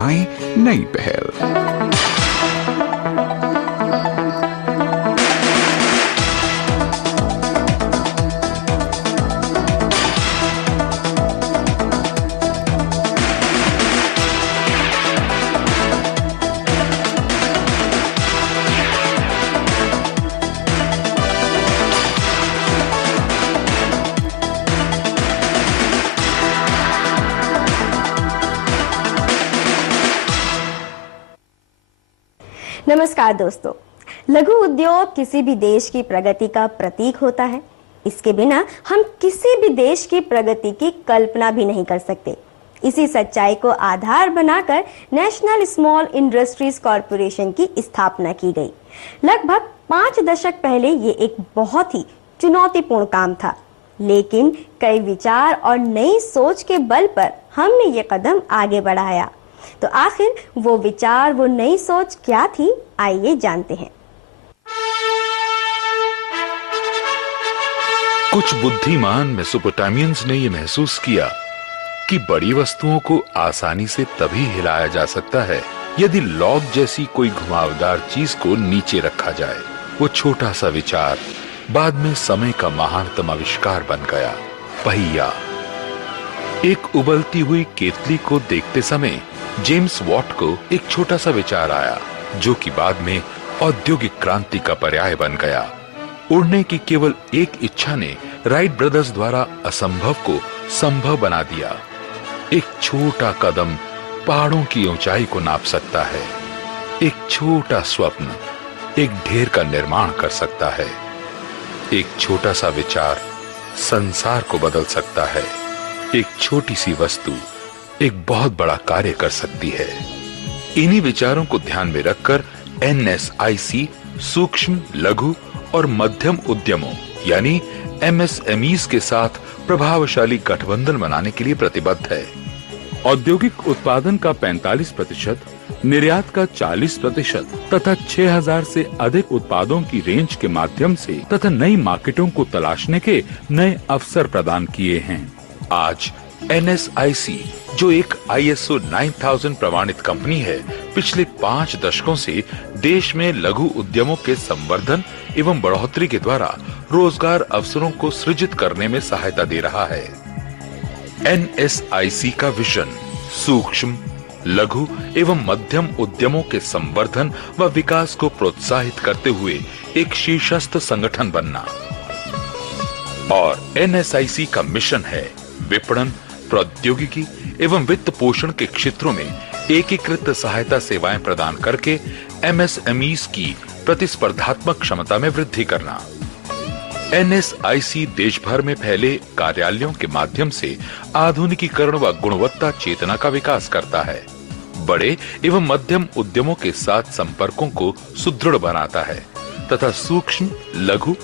आए नई पहल। नमस्कार दोस्तों। लघु उद्योग किसी भी देश की प्रगति का प्रतीक होता है। इसके बिना हम किसी भी देश की प्रगति की कल्पना भी नहीं कर सकते। इसी सच्चाई को आधार बनाकर नेशनल स्मॉल इंडस्ट्रीज कॉरपोरेशन की स्थापना की गई। लगभग 5 दशक पहले ये एक बहुत ही चुनौतीपूर्ण काम था, लेकिन कई विचार और नई सोच के बल पर हमने ये कदम आगे बढ़ाया। तो आखिर वो विचार, वो नई सोच क्या थी, आइए जानते हैं। कुछ बुद्धिमान मेसोपोटामियंस ने यह महसूस किया कि बड़ी वस्तुओं को आसानी से तभी हिलाया जा सकता है यदि लॉग जैसी कोई घुमावदार चीज को नीचे रखा जाए। वो छोटा सा विचार बाद में समय का महानतम आविष्कार बन गया, पहिया। एक उबलती हुई केतली को देखते समय जेम्स वॉट को एक छोटा सा विचार आया, जो कि बाद में औद्योगिक क्रांति का पर्याय बन गया। उड़ने की केवल एक इच्छा ने राइट ब्रदर्स द्वारा असंभव को संभव बना दिया। एक छोटा कदम पहाड़ों की ऊंचाई को नाप सकता है। एक छोटा स्वप्न एक ढेर का निर्माण कर सकता है। एक छोटा सा विचार संसार को बदल सकता है। एक छोटी सी वस्तु एक बहुत बड़ा कार्य कर सकती है। इन्हीं विचारों को ध्यान में रखकर NSIC सूक्ष्म, लघु और मध्यम उद्यमों यानी MSMEs के साथ प्रभावशाली गठबंधन बनाने के लिए प्रतिबद्ध है। औद्योगिक उत्पादन का 45%, निर्यात का 40% तथा 6000 से अधिक उत्पादों की रेंज के माध्यम से तथा नई मार्केटों को तलाशने के नए अवसर प्रदान किए हैं। आज NSIC, जो एक ISO 9000 प्रमाणित कंपनी है, पिछले 5 दशकों से देश में लघु उद्यमों के संवर्धन एवं बढ़ोतरी के द्वारा रोजगार अवसरों को सृजित करने में सहायता दे रहा है। NSIC का विजन सूक्ष्म, लघु एवं मध्यम उद्यमों के संवर्धन व विकास को प्रोत्साहित करते हुए एक शीर्षस्थ संगठन बनना, और NSIC का मिशन है विपणन, प्रौद्योगिकी एवं वित्त पोषण के क्षेत्रों में एकीकृत सहायता सेवाएं प्रदान करके MSMEs की प्रतिस्पर्धात्मक क्षमता में वृद्धि करना। NSIC देश भर में फैले कार्यालयों के माध्यम से आधुनिकीकरण व गुणवत्ता चेतना का विकास करता है, बड़े एवं मध्यम उद्यमों के साथ संपर्कों को सुदृढ़ बनाता है तथा सूक्ष्म, लघु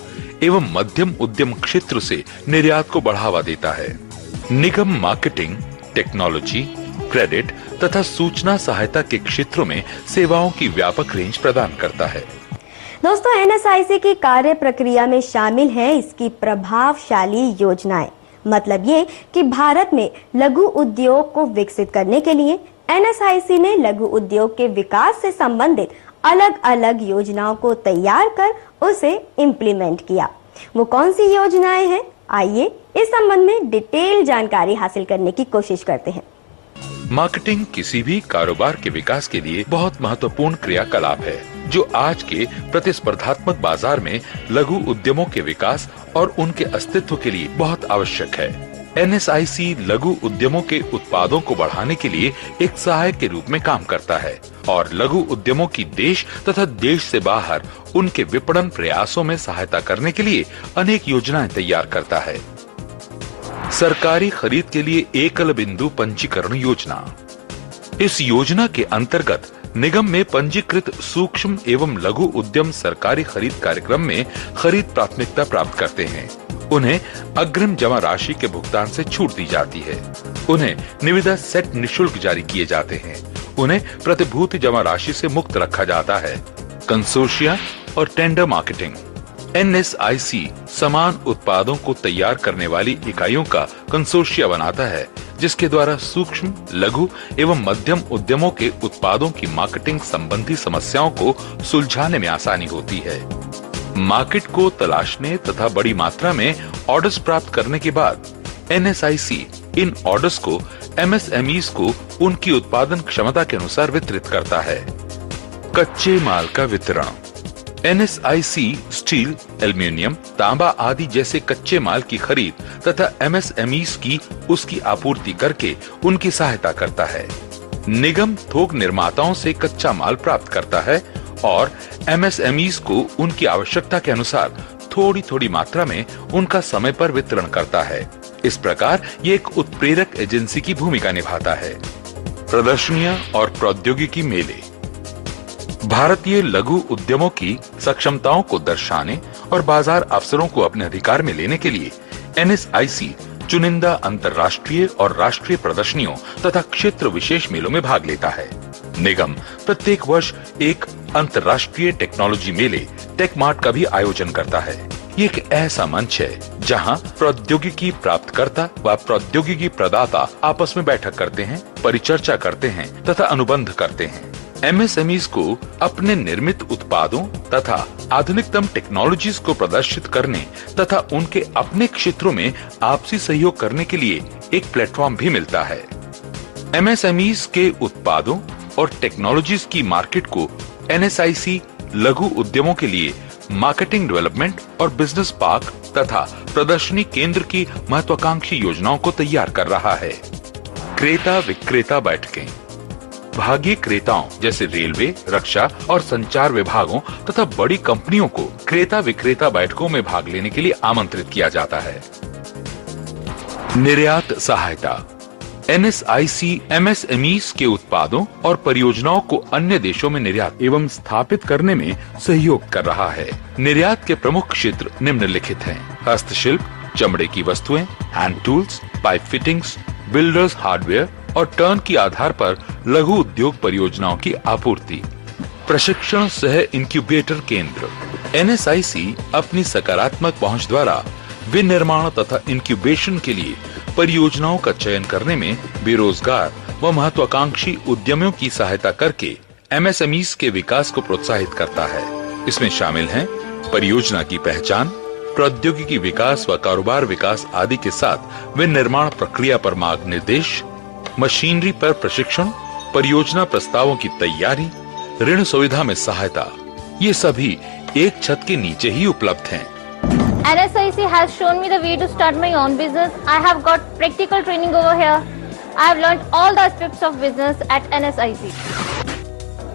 एवं मध्यम उद्यम क्षेत्र से निर्यात को बढ़ावा देता है। निगम मार्केटिंग, टेक्नोलॉजी, क्रेडिट तथा सूचना सहायता के क्षेत्रों में सेवाओं की व्यापक रेंज प्रदान करता है। दोस्तों, NSIC की कार्य प्रक्रिया में शामिल है इसकी प्रभावशाली योजनाएं। मतलब ये कि भारत में लघु उद्योग को विकसित करने के लिए NSIC ने लघु उद्योग के विकास से संबंधित अलग अलग योजनाओं को तैयार कर उसे इम्प्लीमेंट किया। वो कौन सी योजनाएं हैं, आइए इस संबंध में डिटेल जानकारी हासिल करने की कोशिश करते हैं। मार्केटिंग किसी भी कारोबार के विकास के लिए बहुत महत्वपूर्ण क्रियाकलाप है, जो आज के प्रतिस्पर्धात्मक बाजार में लघु उद्यमों के विकास और उनके अस्तित्व के लिए बहुत आवश्यक है। NSIC लघु उद्यमों के उत्पादों को बढ़ाने के लिए एक सहायक के रूप में काम करता है और लघु उद्यमों की देश तथा देश से बाहर उनके विपणन प्रयासों में सहायता करने के लिए अनेक योजनाएं तैयार करता है। सरकारी खरीद के लिए एकल बिंदु पंजीकरण योजना। इस योजना के अंतर्गत निगम में पंजीकृत सूक्ष्म एवं लघु उद्यम सरकारी खरीद कार्यक्रम में खरीद प्राथमिकता प्राप्त करते हैं। उन्हें अग्रिम जमा राशि के भुगतान से छूट दी जाती है। उन्हें निविदा सेट निशुल्क जारी किए जाते हैं। उन्हें प्रतिभूति जमा राशि से मुक्त रखा जाता है। कंसोर्शिया और टेंडर मार्केटिंग। NSIC समान उत्पादों को तैयार करने वाली इकाइयों का कंसोर्शिया बनाता है जिसके द्वारा सूक्ष्म, लघु एवं मध्यम उद्यमों के उत्पादों की मार्केटिंग संबंधी समस्याओं को सुलझाने में आसानी होती है। मार्केट को तलाशने तथा बड़ी मात्रा में ऑर्डर्स प्राप्त करने के बाद NSIC इन ऑर्डर्स को MSMEs को उनकी उत्पादन क्षमता के अनुसार वितरित करता है। कच्चे माल का वितरण। NSIC स्टील, एल्यूमीनियम, तांबा आदि जैसे कच्चे माल की खरीद तथा MSMEs की उसकी आपूर्ति करके उनकी सहायता करता है। निगम थोक निर्माताओं से कच्चा माल प्राप्त करता है और MSMEs को उनकी आवश्यकता के अनुसार थोड़ी थोड़ी मात्रा में उनका समय पर वितरण करता है। इस प्रकार ये एक उत्प्रेरक एजेंसी की भूमिका निभाता है। प्रदर्शनियां और प्रौद्योगिकी मेले। भारतीय लघु उद्यमों की सक्षमताओं को दर्शाने और बाजार अवसरों को अपने अधिकार में लेने के लिए NSIC चुनिंदा अंतर्राष्ट्रीय और राष्ट्रीय प्रदर्शनियों तथा क्षेत्र विशेष मेलों में भाग लेता है। निगम प्रत्येक वर्ष एक अंतर्राष्ट्रीय टेक्नोलॉजी मेले टेकमार्ट का भी आयोजन करता है। ये एक ऐसा मंच है जहां प्रौद्योगिकी प्राप्तकर्ता व प्रौद्योगिकी प्रदाता आपस में बैठक करते हैं, परिचर्चा करते हैं तथा अनुबंध करते हैं। MSMEs को अपने निर्मित उत्पादों तथा आधुनिकतम टेक्नोलॉजीज को प्रदर्शित करने तथा उनके अपने क्षेत्रों में आपसी सहयोग करने के लिए एक प्लेटफॉर्म भी मिलता है। MSMEs के उत्पादों और टेक्नोलॉजीज की मार्केट को NSIC लघु उद्यमों के लिए मार्केटिंग डेवलपमेंट और बिजनेस पार्क तथा प्रदर्शनी केंद्र की महत्वाकांक्षी योजनाओं को तैयार कर रहा है। क्रेता विक्रेता बैठकें। भागीय क्रेताओं जैसे रेलवे, रक्षा और संचार विभागों तथा बड़ी कंपनियों को क्रेता विक्रेता बैठकों में भाग लेने के लिए आमंत्रित किया जाता है। निर्यात सहायता। NSIC MSMEs के उत्पादों और परियोजनाओं को अन्य देशों में निर्यात एवं स्थापित करने में सहयोग कर रहा है। निर्यात के प्रमुख क्षेत्र निम्नलिखित हैं: हस्तशिल्प, चमड़े की वस्तुएं, hand tools, pipe fittings, builders hardware और टर्न की आधार पर लघु उद्योग परियोजनाओं की आपूर्ति। प्रशिक्षण सह इंक्यूबेटर केंद्र। NSIC अपनी सकारात्मक पहुंच द्वारा विनिर्माण तथा इंक्यूबेशन के लिए परियोजनाओं का चयन करने में बेरोजगार व महत्वाकांक्षी उद्यमियों की सहायता करके MSMEs के विकास को प्रोत्साहित करता है। इसमें शामिल हैं परियोजना की पहचान, प्रौद्योगिकी विकास व कारोबार विकास आदि के साथ विनिर्माण प्रक्रिया पर मार्गनिर्देश, मशीनरी पर प्रशिक्षण, परियोजना प्रस्तावों की तैयारी, ऋण सुविधा में सहायता। ये सभी एक छत के नीचे ही उपलब्ध हैं। NSIC has shown me the way to start my own business. I have got practical training over here. I have learned all the aspects of business at NSIC.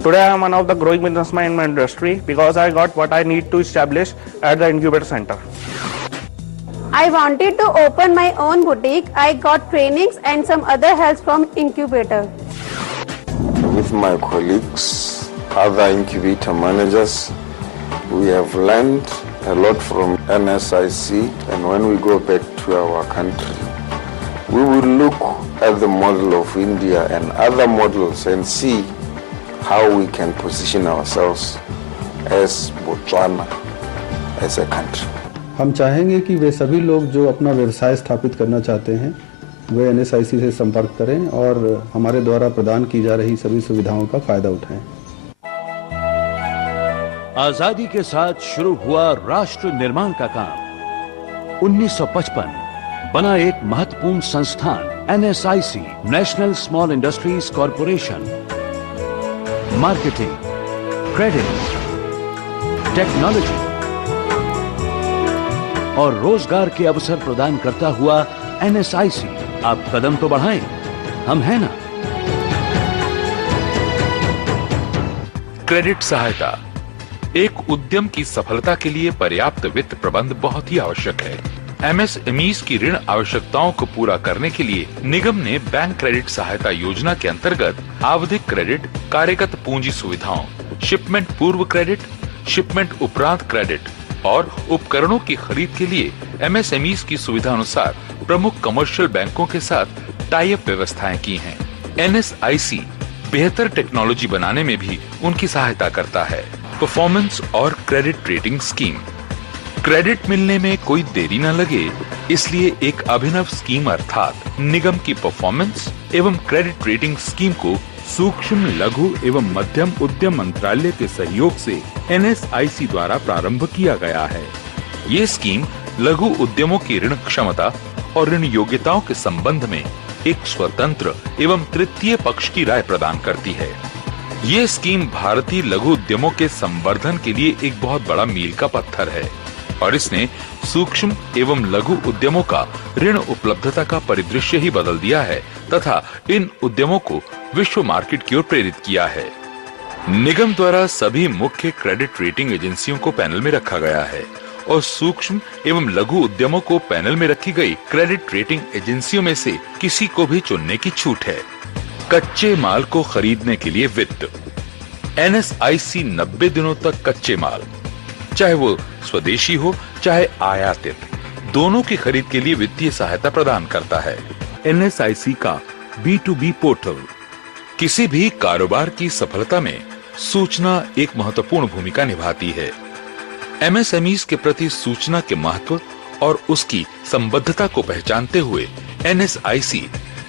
Today I am one of the growing businessmen in my industry because I got what I need to establish at the incubator center. I wanted to open my own boutique. I got trainings and some other help from incubator. With my colleagues, other incubator managers, we have learned a lot from NSIC, and when we go back to our country, we will look at the model of India and other models and see how we can position ourselves as Botswana as a country. हम चाहेंगे कि वे सभी लोग जो अपना व्यवसाय स्थापित करना चाहते हैं वे NSIC से संपर्क करें और हमारे द्वारा प्रदान की जा रही सभी सुविधाओं का फायदा उठाएं। आजादी के साथ शुरू हुआ राष्ट्र निर्माण का काम 1955 बना एक महत्वपूर्ण संस्थान NSIC, national small industries corporation. Marketing, credit, technology और रोजगार के अवसर प्रदान करता हुआ NSIC, आप कदम तो बढ़ाएं, हम हैं ना। क्रेडिट सहायता। एक उद्यम की सफलता के लिए पर्याप्त वित्त प्रबंध बहुत ही आवश्यक है। MSMEs की ऋण आवश्यकताओं को पूरा करने के लिए निगम ने बैंक क्रेडिट सहायता योजना के अंतर्गत आवधिक क्रेडिट, कार्यगत पूंजी सुविधाओं, शिपमेंट पूर्व क्रेडिट, शिपमेंट उपरांत क्रेडिट और उपकरणों की खरीद के लिए MSMEs की सुविधा अनुसार प्रमुख कमर्शियल बैंकों के साथ टाई अप व्यवस्थाएं की हैं। NSIC बेहतर टेक्नोलॉजी बनाने में भी उनकी सहायता करता है। परफॉर्मेंस और क्रेडिट रेटिंग स्कीम। क्रेडिट मिलने में कोई देरी न लगे, इसलिए एक अभिनव स्कीम अर्थात निगम की परफॉर्मेंस एवं क्रेडिट रेटिंग स्कीम को सूक्ष्म, लघु एवं मध्यम उद्यम मंत्रालय के सहयोग से NSIC द्वारा प्रारंभ किया गया है। ये स्कीम लघु उद्यमों की ऋण क्षमता और ऋण योग्यताओं के संबंध में एक स्वतंत्र एवं तृतीय पक्ष की राय प्रदान करती है। ये स्कीम भारतीय लघु उद्यमों के संवर्धन के लिए एक बहुत बड़ा मील का पत्थर है और इसने सूक्ष्म एवं लघु उद्यमों का ऋण उपलब्धता का परिदृश्य ही बदल दिया है तथा इन उद्यमों को विश्व मार्केट की ओर प्रेरित किया है। निगम द्वारा सभी मुख्य क्रेडिट रेटिंग एजेंसियों को पैनल में रखा गया है और सूक्ष्म एवं लघु उद्यमों को पैनल में रखी गई क्रेडिट रेटिंग एजेंसियों में से किसी को भी चुनने की छूट है। कच्चे माल को खरीदने के लिए वित्त। NSIC 90 दिनों तक कच्चे माल, चाहे वो स्वदेशी हो चाहे आयातित, दोनों की खरीद के लिए वित्तीय सहायता प्रदान करता है। NSIC का B2B पोर्टल। किसी भी कारोबार की सफलता में सूचना एक महत्वपूर्ण भूमिका निभाती है। MSMEs के प्रति सूचना के महत्व और उसकी संबद्धता को पहचानते हुए NSIC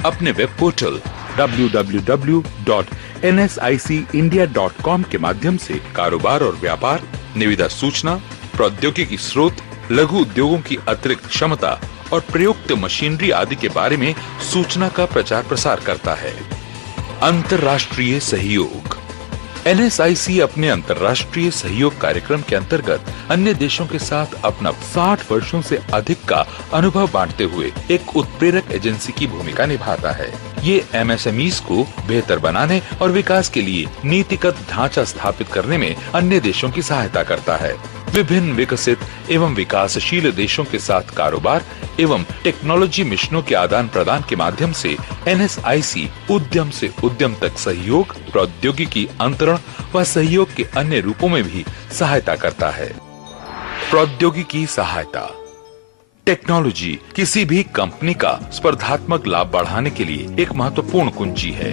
अपने वेब पोर्टल www.nsicindia.com के माध्यम से कारोबार और व्यापार, निविदा सूचना, प्रौद्योगिकी स्रोत, लघु उद्योगों की अतिरिक्त क्षमता और प्रयुक्त मशीनरी आदि के बारे में सूचना का प्रचार प्रसार करता है। अंतर्राष्ट्रीय सहयोग। NSIC अपने अंतर्राष्ट्रीय सहयोग कार्यक्रम के अंतर्गत अन्य देशों के साथ अपना 60 वर्षों से अधिक का अनुभव बांटते हुए एक उत्प्रेरक एजेंसी की भूमिका निभाता है। ये MSMEs को बेहतर बनाने और विकास के लिए नीतिगत ढांचा स्थापित करने में अन्य देशों की सहायता करता है। विभिन्न विकसित एवं विकासशील देशों के साथ कारोबार एवं टेक्नोलॉजी मिशनों के आदान प्रदान के माध्यम से NSIC उद्यम से उद्यम तक सहयोग, प्रौद्योगिकी अंतरण व सहयोग के अन्य रूपों में भी सहायता करता है। प्रौद्योगिकी सहायता। टेक्नोलॉजी किसी भी कंपनी का स्पर्धात्मक लाभ बढ़ाने के लिए एक महत्वपूर्ण कुंजी है।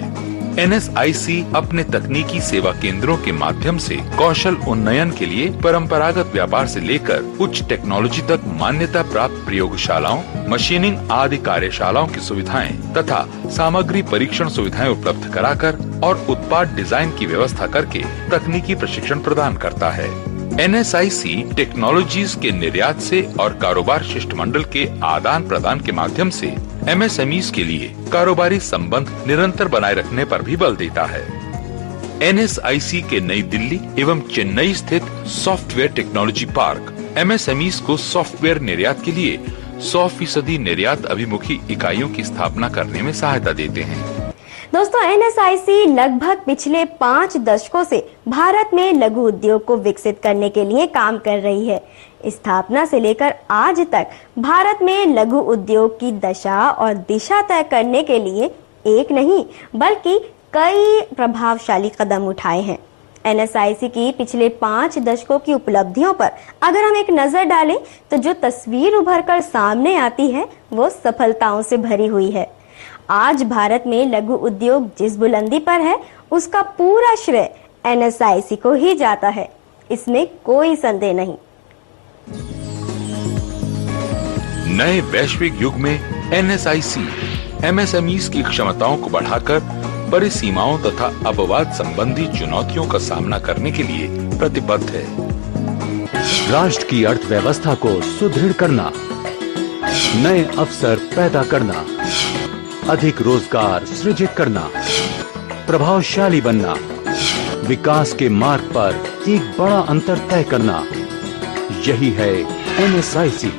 NSIC अपने तकनीकी सेवा केंद्रों के माध्यम से कौशल उन्नयन के लिए परंपरागत व्यापार से लेकर उच्च टेक्नोलॉजी तक मान्यता प्राप्त प्रयोगशालाओं, मशीनिंग आदि कार्यशालाओं की सुविधाएं तथा सामग्री परीक्षण सुविधाएं उपलब्ध कराकर और उत्पाद डिजाइन की व्यवस्था करके तकनीकी प्रशिक्षण प्रदान करता है। NSIC टेक्नोलॉजीज के निर्यात से और कारोबार शिष्टमंडल के आदान प्रदान के माध्यम से MSMEs के लिए कारोबारी संबंध निरंतर बनाए रखने पर भी बल देता है। NSIC के नई दिल्ली एवं चेन्नई स्थित सॉफ्टवेयर टेक्नोलॉजी पार्क MSMEs को सॉफ्टवेयर निर्यात के लिए 100% निर्यात अभिमुखी इकाइयों की स्थापना करने में सहायता देते हैं। दोस्तों, NSIC लगभग पिछले 5 दशकों से भारत में लघु उद्योग को विकसित करने के लिए काम कर रही है। स्थापना से लेकर आज तक भारत में लघु उद्योग की दशा और दिशा तय करने के लिए एक नहीं बल्कि कई प्रभावशाली कदम उठाए हैं। NSIC की पिछले 5 दशकों की उपलब्धियों पर अगर हम एक नजर डालें तो जो तस्वीर उभर कर सामने आती है वो सफलताओं से भरी हुई है। आज भारत में लघु उद्योग जिस बुलंदी पर है उसका पूरा श्रेय NSIC को ही जाता है, इसमें कोई संदेह नहीं। नए वैश्विक युग में NSIC MSMEs की क्षमताओं को बढ़ाकर बड़ी सीमाओं तथा अपवाद संबंधी चुनौतियों का सामना करने के लिए प्रतिबद्ध है। राष्ट्र की अर्थव्यवस्था को सुदृढ़ करना, नए अवसर पैदा करना, अधिक रोजगार सृजित करना, प्रभावशाली बनना, विकास के मार्ग पर एक बड़ा अंतर तय करना, यही है NSIC।